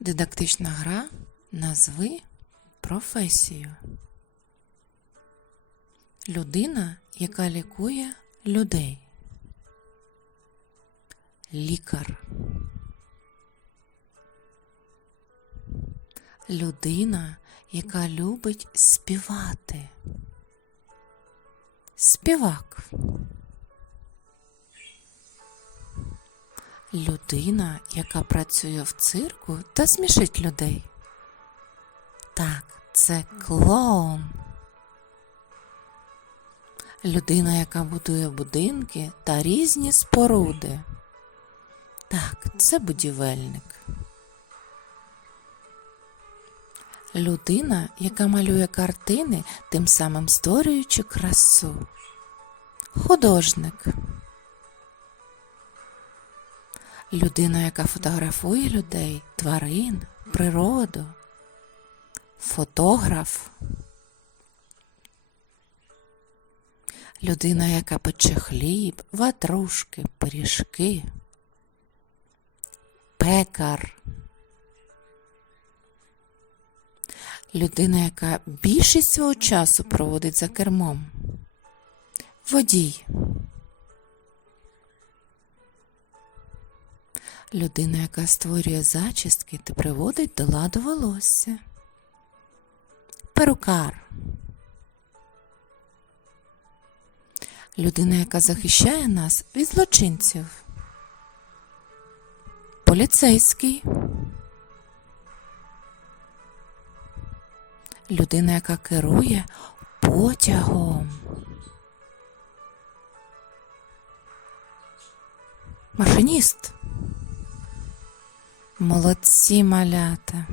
Дидактична гра назви професію. Людина, яка лікує людей. Лікар. Людина, яка любить співати. Співак. Людина, яка працює в цирку та смішить людей. Так, це клоун. Людина, яка будує будинки та різні споруди. Так, це будівельник. Людина, яка малює картини, тим самим створюючи красу. Художник. Людина, яка фотографує людей, тварин, природу. Фотограф. Людина, яка пече хліб, ватрушки, пиріжки. Пекар. Людина, яка більшість свого часу проводить за кермом. Водій. Людина, яка створює зачістки та приводить до ладу волосся. Перукар. Людина, яка захищає нас від злочинців. Поліцейський. Людина, яка керує потягом. Машиніст. Молодці малята.